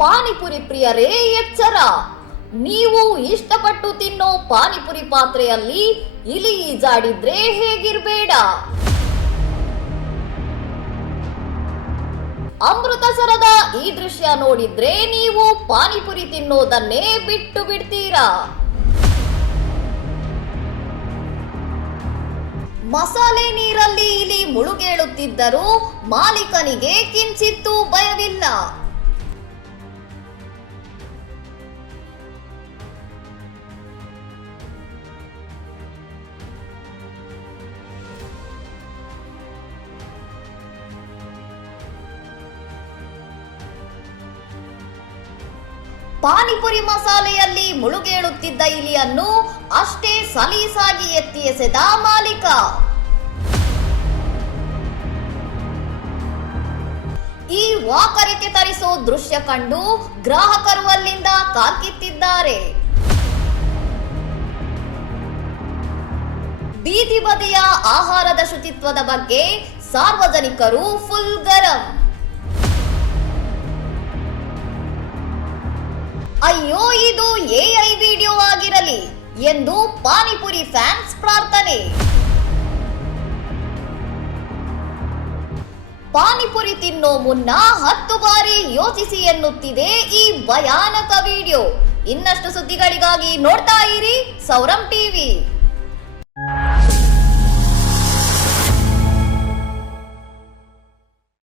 ಪಾನಿಪುರಿ ಪ್ರಿಯರೇ ಎಚ್ಚರ, ನೀವು ಇಷ್ಟಪಟ್ಟು ತಿನ್ನೋ ಪಾನಿಪುರಿ ಪಾತ್ರೆಯಲ್ಲಿ ಇಲಿ ಈಜಾಡಿದ್ರೆ ಹೇಗಿರ್ಬೇಡ. ಅಮೃತಸರದ ಈ ದೃಶ್ಯ ನೋಡಿದ್ರೆ ನೀವು ಪಾನಿಪುರಿ ತಿನ್ನೋದನ್ನೇ ಬಿಟ್ಟು ಬಿಡ್ತೀರಾ. ಮಸಾಲೆ ನೀರಲ್ಲಿ ಇಲಿ ಮುಳುಗೇಳುತ್ತಿದ್ದರೂ ಮಾಲೀಕನಿಗೆ ಕಿಂಚಿತ್ತೂ ಭಯವಿಲ್ಲ. ಪಾನಿಪುರಿ ಮಸಾಲೆಯಲ್ಲಿ ಮುಳುಗೇಳುತ್ತಿದ್ದ ಇಲಿಯನ್ನು ಅಷ್ಟೇ ಸಲೀಸಾಗಿ ಎತ್ತಿ ಎಸೆದ ಮಾಲೀಕ. ಈ ವಾಕರಿಕೆ ತರಿಸೋ ದೃಶ್ಯ ಕಂಡು ಗ್ರಾಹಕರು ಅಲ್ಲಿಂದ ಕಾಲ್ಕಿತ್ತಿದ್ದಾರೆ. ಬೀದಿ ಬದಿಯ ಆಹಾರದ ಶುಚಿತ್ವದ ಬಗ್ಗೆ ಸಾರ್ವಜನಿಕರು ಫುಲ್ ಗರಂ. ಅಯ್ಯೋ, ಇದು ಎಐ ವಿಡಿಯೋ ಆಗಿರಲಿ ಎಂದು ಪಾನಿಪುರಿ ಫ್ಯಾನ್ಸ್ ಪ್ರಾರ್ಥನೆ. ಪಾನಿಪುರಿ ತಿನ್ನೋ ಮುನ್ನ 10 ಬಾರಿ ಯೋಚಿಸಿ ಎನ್ನುತ್ತಿದೆ ಈ ಭಯಾನಕ ವಿಡಿಯೋ. ಇನ್ನಷ್ಟು ಸುದ್ದಿಗಳಿಗಾಗಿ ನೋಡ್ತಾ ಇರಿ ಸೌರಂ ಟಿವಿ.